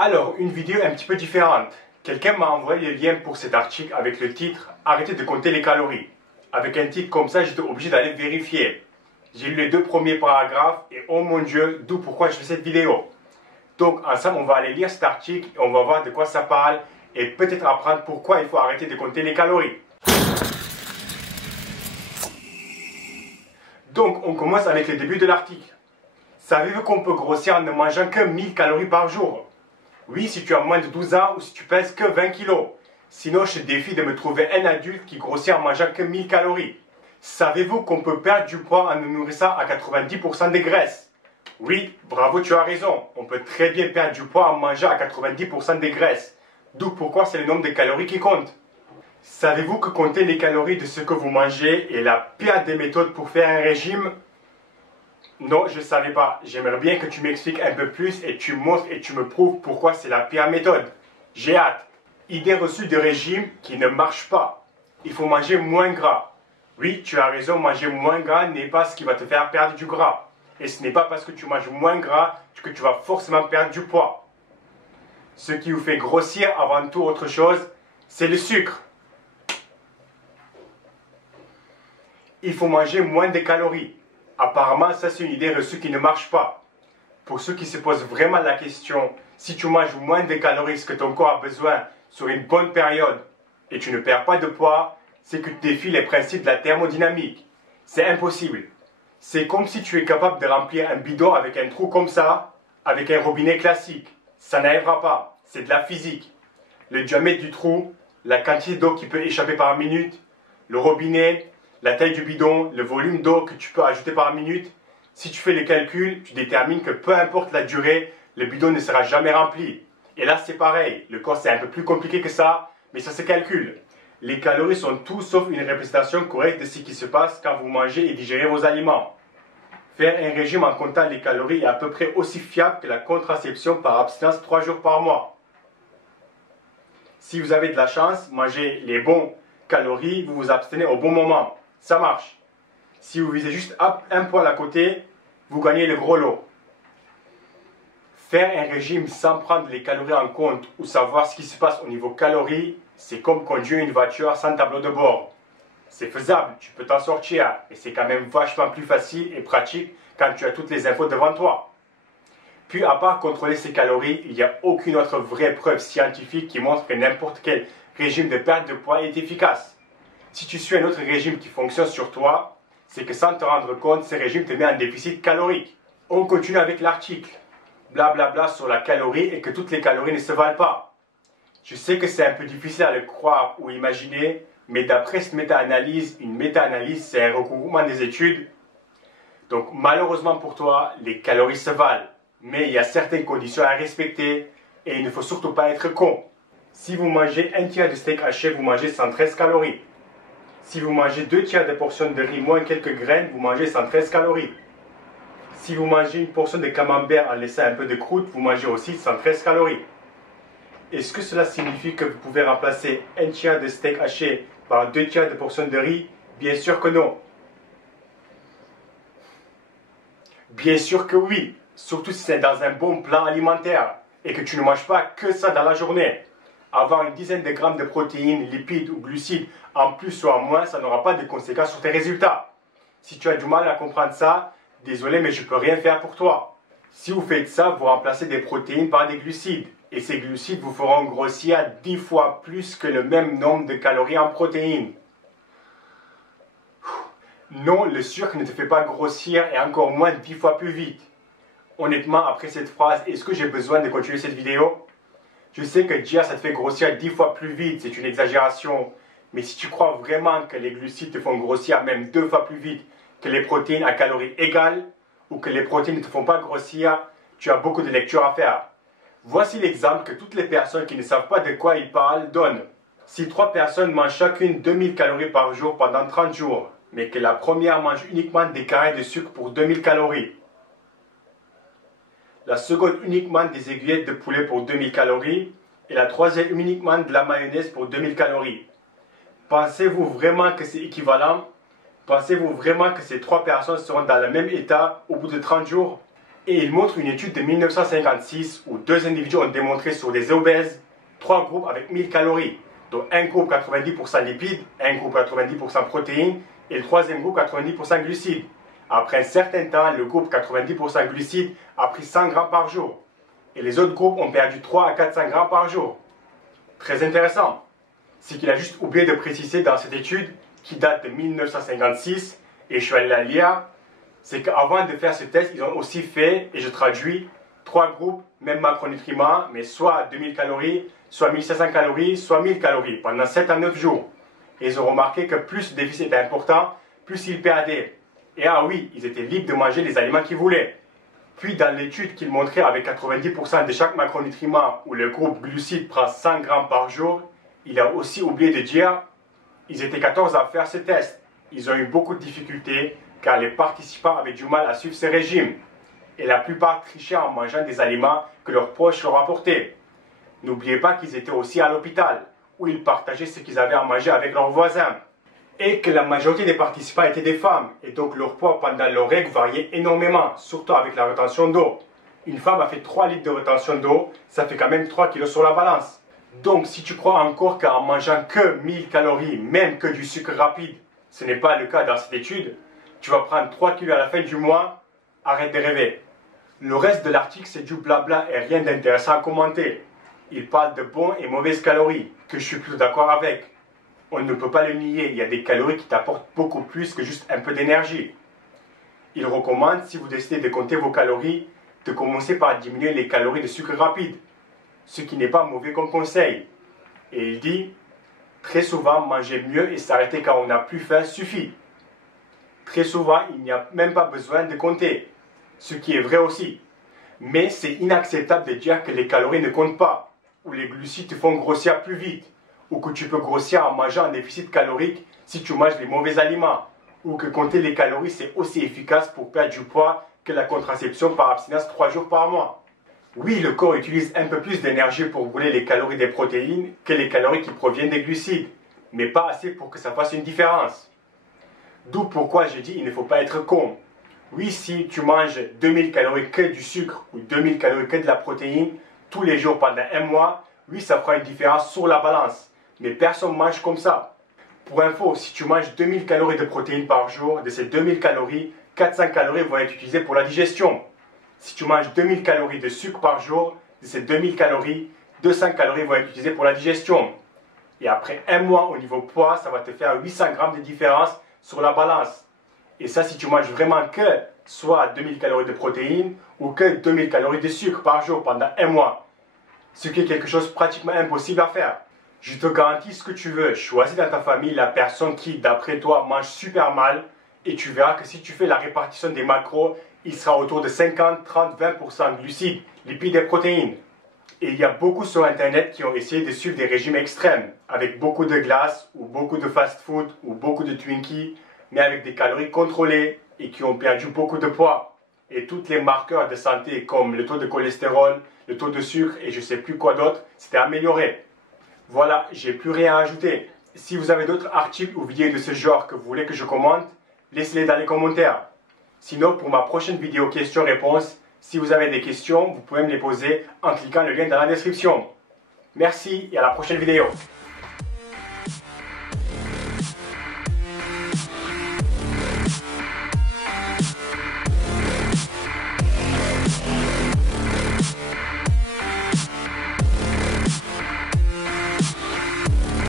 Alors, une vidéo un petit peu différente. Quelqu'un m'a envoyé le lien pour cet article avec le titre « Arrêtez de compter les calories ». Avec un titre comme ça, j'étais obligé d'aller vérifier. J'ai lu les deux premiers paragraphes et oh mon Dieu, d'où pourquoi je fais cette vidéo. Donc ensemble, on va aller lire cet article et on va voir de quoi ça parle et peut-être apprendre pourquoi il faut arrêter de compter les calories. Donc, on commence avec le début de l'article. Savez-vous qu'on peut grossir en ne mangeant que 1000 calories par jour? Oui, si tu as moins de 12 ans ou si tu pèses que 20 kilos. Sinon, je te défie de me trouver un adulte qui grossit en mangeant que 1000 calories. Savez-vous qu'on peut perdre du poids en ne nourrissant à 90% de graisse? Oui, bravo, tu as raison. On peut très bien perdre du poids en mangeant à 90% de graisse. D'où pourquoi c'est le nombre de calories qui compte. Savez-vous que compter les calories de ce que vous mangez est la pire des méthodes pour faire un régime? Non, je ne savais pas. J'aimerais bien que tu m'expliques un peu plus et tu montres et tu me prouves pourquoi c'est la pire méthode. J'ai hâte. Idée reçue de régime qui ne marche pas. Il faut manger moins gras. Oui, tu as raison, manger moins gras n'est pas ce qui va te faire perdre du gras. Et ce n'est pas parce que tu manges moins gras que tu vas forcément perdre du poids. Ce qui vous fait grossir avant tout autre chose, c'est le sucre. Il faut manger moins de calories. Apparemment, ça c'est une idée reçue qui ne marche pas. Pour ceux qui se posent vraiment la question, si tu manges moins de calories que ton corps a besoin sur une bonne période et tu ne perds pas de poids, c'est que tu défies les principes de la thermodynamique. C'est impossible. C'est comme si tu es capable de remplir un bidon avec un trou comme ça, avec un robinet classique. Ça n'arrivera pas. C'est de la physique. Le diamètre du trou, la quantité d'eau qui peut échapper par minute, le robinet, la taille du bidon, le volume d'eau que tu peux ajouter par minute. Si tu fais les calculs, tu détermines que peu importe la durée, le bidon ne sera jamais rempli. Et là, c'est pareil. Le corps, c'est un peu plus compliqué que ça, mais ça se calcule. Les calories sont tout sauf une représentation correcte de ce qui se passe quand vous mangez et digérez vos aliments. Faire un régime en comptant les calories est à peu près aussi fiable que la contraception par abstinence 3 jours par mois. Si vous avez de la chance, mangez les bons calories, vous vous abstenez au bon moment. Ça marche. Si vous visez juste un poil à côté, vous gagnez le gros lot. Faire un régime sans prendre les calories en compte ou savoir ce qui se passe au niveau calories, c'est comme conduire une voiture sans tableau de bord. C'est faisable, tu peux t'en sortir, mais c'est quand même vachement plus facile et pratique quand tu as toutes les infos devant toi. Puis à part contrôler ces calories, il n'y a aucune autre vraie preuve scientifique qui montre que n'importe quel régime de perte de poids est efficace. Si tu suis un autre régime qui fonctionne sur toi, c'est que sans te rendre compte, ce régime te met en déficit calorique. On continue avec l'article. Blablabla sur la calorie et que toutes les calories ne se valent pas. Je sais que c'est un peu difficile à le croire ou imaginer, mais d'après cette méta-analyse, une méta-analyse c'est un regroupement des études. Donc malheureusement pour toi, les calories se valent. Mais il y a certaines conditions à respecter et il ne faut surtout pas être con. Si vous mangez un tiers de steak haché, vous mangez 113 calories. Si vous mangez 2 tiers de portion de riz moins quelques graines, vous mangez 113 calories. Si vous mangez une portion de camembert en laissant un peu de croûte, vous mangez aussi 113 calories. Est-ce que cela signifie que vous pouvez remplacer un tiers de steak haché par 2 tiers de portion de riz? Bien sûr que non. Bien sûr que oui, surtout si c'est dans un bon plan alimentaire et que tu ne manges pas que ça dans la journée. Avoir une dizaine de grammes de protéines, lipides ou glucides en plus ou en moins, ça n'aura pas de conséquences sur tes résultats. Si tu as du mal à comprendre ça, désolé mais je ne peux rien faire pour toi. Si vous faites ça, vous remplacez des protéines par des glucides. Et ces glucides vous feront grossir 10 fois plus que le même nombre de calories en protéines. Non, le sucre ne te fait pas grossir et encore moins 10 fois plus vite. Honnêtement, après cette phrase, est-ce que j'ai besoin de continuer cette vidéo? Je sais que dire ça te fait grossir 10 fois plus vite, c'est une exagération. Mais si tu crois vraiment que les glucides te font grossir même 2 fois plus vite que les protéines à calories égales, ou que les protéines ne te font pas grossir, tu as beaucoup de lecture à faire. Voici l'exemple que toutes les personnes qui ne savent pas de quoi ils parlent donnent. Si 3 personnes mangent chacune 2000 calories par jour pendant 30 jours, mais que la première mange uniquement des carrés de sucre pour 2000 calories, la seconde uniquement des aiguillettes de poulet pour 2000 calories, et la troisième uniquement de la mayonnaise pour 2000 calories. Pensez-vous vraiment que c'est équivalent? Pensez-vous vraiment que ces 3 personnes seront dans le même état au bout de 30 jours? Et il montre une étude de 1956 où 2 individus ont démontré sur des obèses 3 groupes avec 1000 calories. Donc un groupe 90% lipides, un groupe 90% protéines et le troisième groupe 90% glucides. Après un certain temps, le groupe 90% glucides a pris 100 grammes par jour. Et les autres groupes ont perdu 3 à 400 grammes par jour. Très intéressant. C'est qu'il a juste oublié de préciser dans cette étude, qui date de 1956, et je suis allé la lire, c'est qu'avant de faire ce test, ils ont aussi fait, et je traduis, 3 groupes, même macronutriments, mais soit 2000 calories, soit 1500 calories, soit 1000 calories, pendant 7 à 9 jours. Et ils ont remarqué que plus le déficit était important, plus ils perdaient. Et ah oui, ils étaient libres de manger les aliments qu'ils voulaient. Puis dans l'étude qu'il montrait avec 90% de chaque macronutriment où le groupe glucides prend 100 grammes par jour, il a aussi oublié de dire, ils étaient 14 à faire ce test. Ils ont eu beaucoup de difficultés car les participants avaient du mal à suivre ce régime. Et la plupart trichaient en mangeant des aliments que leurs proches leur apportaient. N'oubliez pas qu'ils étaient aussi à l'hôpital, où ils partageaient ce qu'ils avaient à manger avec leurs voisins. Et que la majorité des participants étaient des femmes, et donc leur poids pendant leurs règles variait énormément, surtout avec la rétention d'eau. Une femme a fait 3 litres de rétention d'eau, ça fait quand même 3 kilos sur la balance. Donc si tu crois encore qu'en mangeant que 1000 calories, même que du sucre rapide, ce n'est pas le cas dans cette étude, tu vas prendre 3 kilos à la fin du mois, arrête de rêver. Le reste de l'article c'est du blabla et rien d'intéressant à commenter. Il parle de bonnes et mauvaises calories, que je suis plutôt d'accord avec. On ne peut pas le nier, il y a des calories qui t'apportent beaucoup plus que juste un peu d'énergie. Il recommande, si vous décidez de compter vos calories, de commencer par diminuer les calories de sucre rapide, ce qui n'est pas mauvais comme conseil. Et il dit, très souvent, manger mieux et s'arrêter quand on n'a plus faim suffit. Très souvent, il n'y a même pas besoin de compter, ce qui est vrai aussi. Mais c'est inacceptable de dire que les calories ne comptent pas, ou les glucides te font grossir plus vite, ou que tu peux grossir en mangeant un déficit calorique si tu manges les mauvais aliments, ou que compter les calories c'est aussi efficace pour perdre du poids que la contraception par abstinence 3 jours par mois. Oui, le corps utilise un peu plus d'énergie pour brûler les calories des protéines que les calories qui proviennent des glucides, mais pas assez pour que ça fasse une différence. D'où pourquoi j'ai dit il ne faut pas être con. Oui, si tu manges 2000 calories que du sucre ou 2000 calories que de la protéine tous les jours pendant un mois, oui, ça fera une différence sur la balance. Mais personne ne mange comme ça. Pour info, si tu manges 2000 calories de protéines par jour, de ces 2000 calories, 400 calories vont être utilisées pour la digestion. Si tu manges 2000 calories de sucre par jour, de ces 2000 calories, 200 calories vont être utilisées pour la digestion. Et après un mois au niveau poids, ça va te faire 800 grammes de différence sur la balance. Et ça, si tu manges vraiment que soit 2000 calories de protéines ou que 2000 calories de sucre par jour pendant un mois. Ce qui est quelque chose de pratiquement impossible à faire. Je te garantis ce que tu veux. Choisis dans ta famille la personne qui, d'après toi, mange super mal. Et tu verras que si tu fais la répartition des macros, il sera autour de 50, 30, 20% glucides, lipides et protéines. Et il y a beaucoup sur Internet qui ont essayé de suivre des régimes extrêmes, avec beaucoup de glace, ou beaucoup de fast-food, ou beaucoup de Twinkies, mais avec des calories contrôlées, et qui ont perdu beaucoup de poids. Et tous les marqueurs de santé, comme le taux de cholestérol, le taux de sucre, et je ne sais plus quoi d'autre, s'étaient améliorés. Voilà, j'ai plus rien à ajouter. Si vous avez d'autres articles ou vidéos de ce genre que vous voulez que je commente, laissez-les dans les commentaires. Sinon, pour ma prochaine vidéo questions-réponses, si vous avez des questions, vous pouvez me les poser en cliquant le lien dans la description. Merci et à la prochaine vidéo.